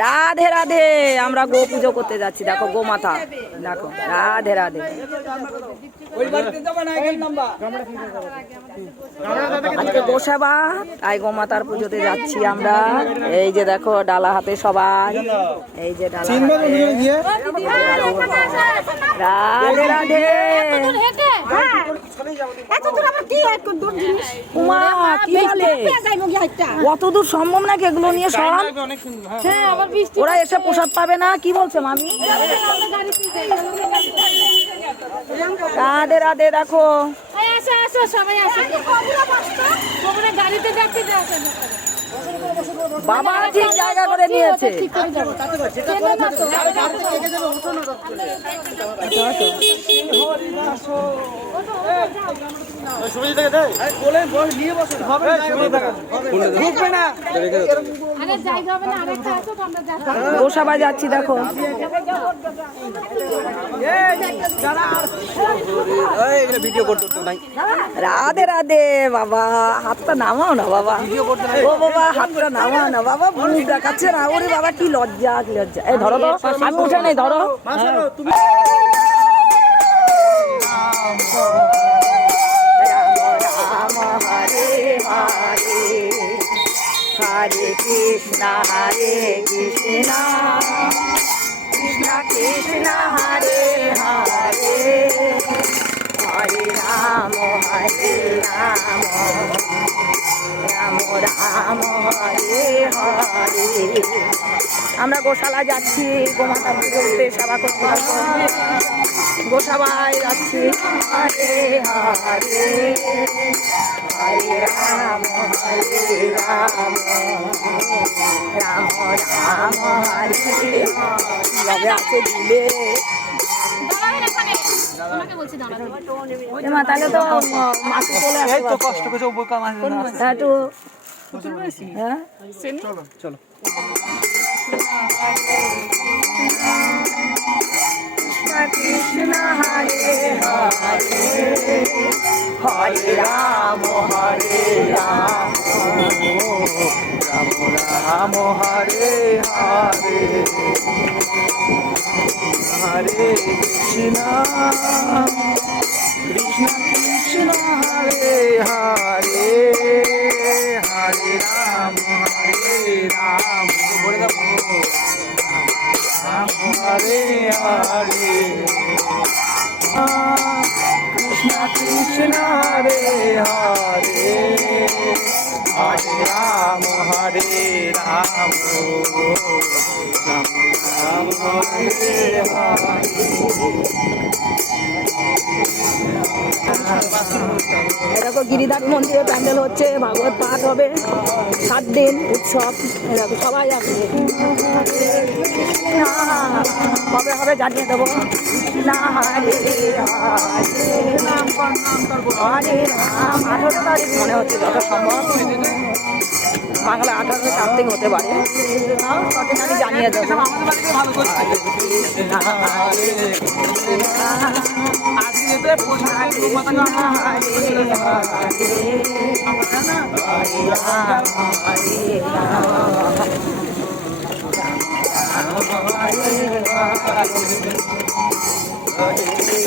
রাধে রাধে। আমরা গো পুজো করতে যাচ্ছি, দেখো গো মাতা, দেখো রাধে রাধে। আজকে গোসাবা, তাই গো মাতার পুজোতে যাচ্ছি আমরা। এই যে দেখো ডালা হাতে সবাই, এই যে ডালা রাধে রাধে। অত দূর সম্ভব নাকি এগুলো নিয়ে সব? ওরা এসে প্রসাদ পাবে না, কি বলছে মামি? রাধে রাধে। দেখো বাবা ঠিক জায়গা করে নিয়েছে। গোসাবা যাচ্ছি, দেখো রাধে রাধে। বাবা হাতটা নামাও না বাবা, ও বাবা হাতটা নামাও না বাবা, মুখ দেখাচ্ছে না। ওরে বাবা কি লজ্জা, কি লজ্জা। এই ধরো তো, আমি উঠে নেই, ধরো। হরে কৃষ্ণ হরে কৃষ্ণ কৃষ্ণ কৃষ্ণ হরে হরে, হরে রাম রাম রাম হরে হরে। আমরা গোশালা যাচ্ছি, গোমাতা পুজোতে সেবা করতে, গোসাবায় যাচ্ছি। হরে হরে হরে রাম রাম রাম হরে হরে আছে দিলে। তাহলে তো মাসি চলে আসবে, কষ্ট করে একটু। হ্যাঁ চলো চলো। কৃষ্ণ হরে হরে হরে রাম রাম রাম হরে হরে হরে কৃষ্ণ কৃষ্ণ কৃষ্ণ হরে হরে হরে রাম বলে দাও, রাম হরে হরে কৃষ্ণ কৃষ্ণ হরে হরে হরে রাম রাম রাম হরে হরে। দেখো গিরিধার মন্দিরে প্যান্ডেল হচ্ছে, ভাগবত পাঠ হবে, 7 দিন উৎসব। দেখো সবাই আসবে, কবে হবে জানিয়ে দেবো। না হরে হরে রাম 18 তারিখ মনে হচ্ছে যত সম্ভব, বাংলা 18 কার্তিক হতে পারে, সঠিক আমি জানিয়ে দেবো। হরে